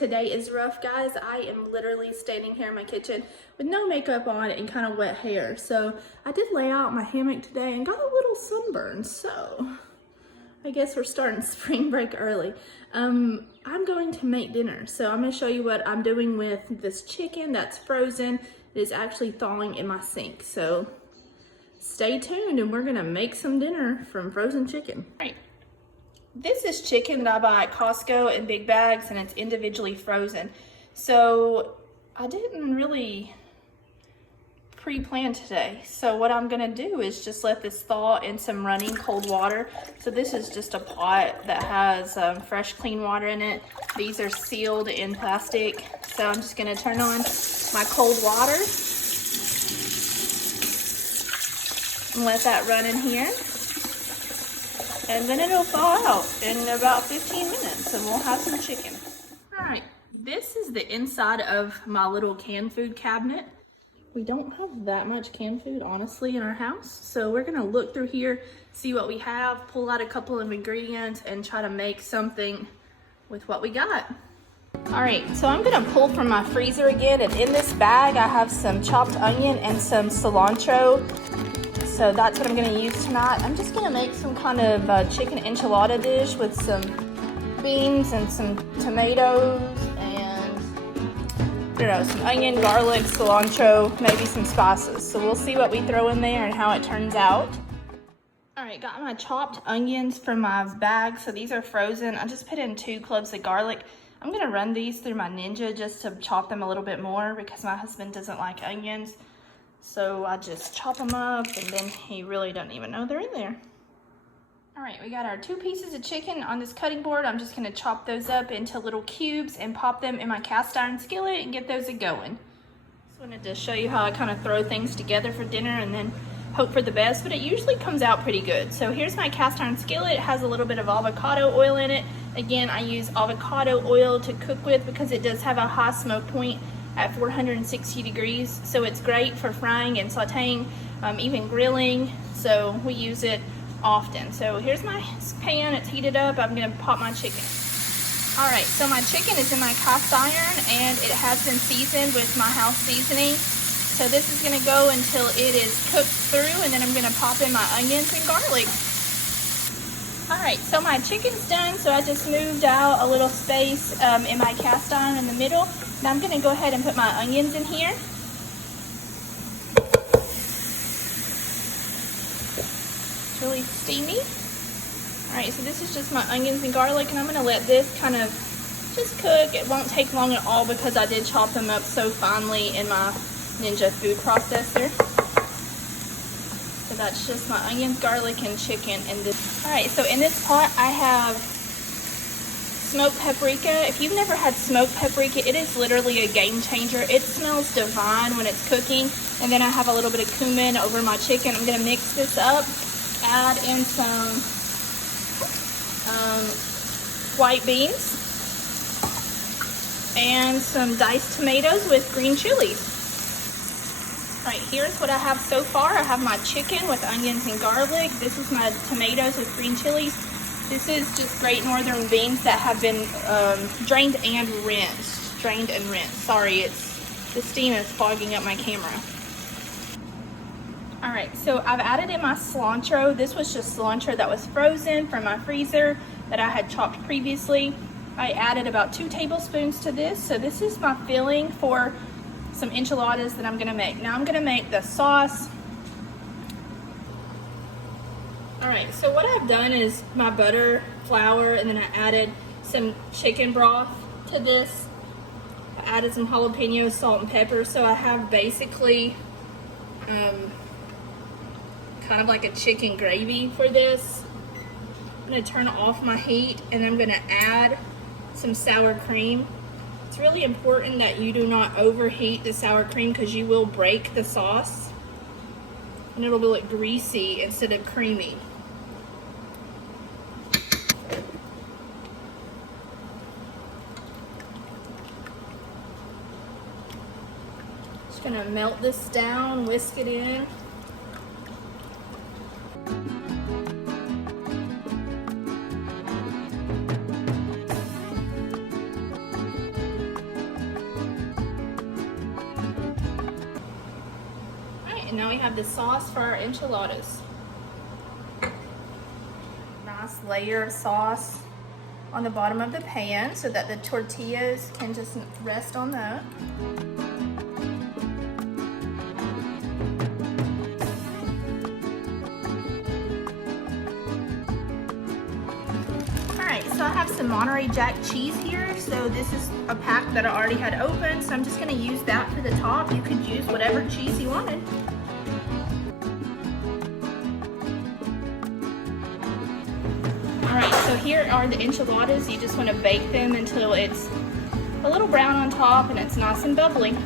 Today is rough, guys. I am literally standing here in my kitchen with no makeup on and kind of wet hair. So I did lay out my hammock today and got a little sunburn. So I guess we're starting spring break early. I'm going to make dinner. So I'm going to show you what I'm doing with this chicken that's frozen. It is actually thawing in my sink. So stay tuned and we're going to make some dinner from frozen chicken. All right. This is chicken that I buy at Costco in big bags and it's individually frozen. So I didn't really pre-plan today. So what I'm gonna do is just let this thaw in some running cold water. So this is just a pot that has fresh clean water in it. These are sealed in plastic. So I'm just gonna turn on my cold water and let that run in here. And then it'll thaw out in about 15 minutes and we'll have some chicken. All right, this is the inside of my little canned food cabinet. We don't have that much canned food, honestly, in our house. So we're gonna look through here, see what we have, pull out a couple of ingredients and try to make something with what we got. All right, so I'm gonna pull from my freezer again, and in this bag I have some chopped onion and some cilantro. So that's what I'm gonna use tonight. I'm just gonna make some kind of chicken enchilada dish with some beans and some tomatoes and, I don't know, some onion, garlic, cilantro, maybe some spices. So we'll see what we throw in there and how it turns out. All right, got my chopped onions from my bag. So these are frozen. I just put in 2 cloves of garlic. I'm gonna run these through my Ninja just to chop them a little bit more because my husband doesn't like onions. So I just chop them up and then he really doesn't even know they're in there. All right, we got our 2 pieces of chicken on this cutting board. I'm just gonna chop those up into little cubes and pop them in my cast iron skillet and get those a-going. Just wanted to show you how I kind of throw things together for dinner and then hope for the best, but it usually comes out pretty good. So here's my cast iron skillet. It has a little bit of avocado oil in it. Again, I use avocado oil to cook with because it does have a high smoke point at 460 degrees, so it's great for frying and sauteing, even grilling, so we use it often. So here's my pan, it's heated up. I'm gonna pop my chicken. All right, so my chicken is in my cast iron and it has been seasoned with my house seasoning. So this is gonna go until it is cooked through, and then I'm gonna pop in my onions and garlic. All right, so my chicken's done, so I just moved out a little space in my cast iron in the middle. Now I'm gonna go ahead and put my onions in here. It's really steamy. All right, so this is just my onions and garlic, and I'm gonna let this kind of just cook. It won't take long at all because I did chop them up so finely in my Ninja food processor. So that's just my onions, garlic, and chicken in this. All right, so in this pot I have smoked paprika. If you've never had smoked paprika, it is literally a game changer. It smells divine when it's cooking. And then I have a little bit of cumin over my chicken. I'm gonna mix this up, add in some white beans and some diced tomatoes with green chilies. All right, here's what I have so far. I have my chicken with onions and garlic. This is my tomatoes with green chilies. This is just great northern beans that have been drained and rinsed. Sorry, the steam is fogging up my camera. All right, so I've added in my cilantro. This was just cilantro that was frozen from my freezer that I had chopped previously. I added about 2 tablespoons to this. So this is my filling for some enchiladas that I'm gonna make. Now I'm gonna make the sauce. All right, so what I've done is my butter, flour, and then I added some chicken broth to this. I added some jalapenos, salt, and pepper. So I have basically kind of like a chicken gravy for this. I'm gonna turn off my heat and I'm gonna add some sour cream. It's really important that you do not overheat the sour cream because you will break the sauce and it'll look greasy instead of creamy. Just gonna melt this down, whisk it in. now we have the sauce for our enchiladas. Nice layer of sauce on the bottom of the pan so that the tortillas can just rest on that. Alright, so I have some Monterey Jack cheese here. So this is a pack that I already had open, so I'm just going to use that for the top. You could use whatever cheese you wanted. Alright, so here are the enchiladas. You just want to bake them until it's a little brown on top and it's nice and bubbly.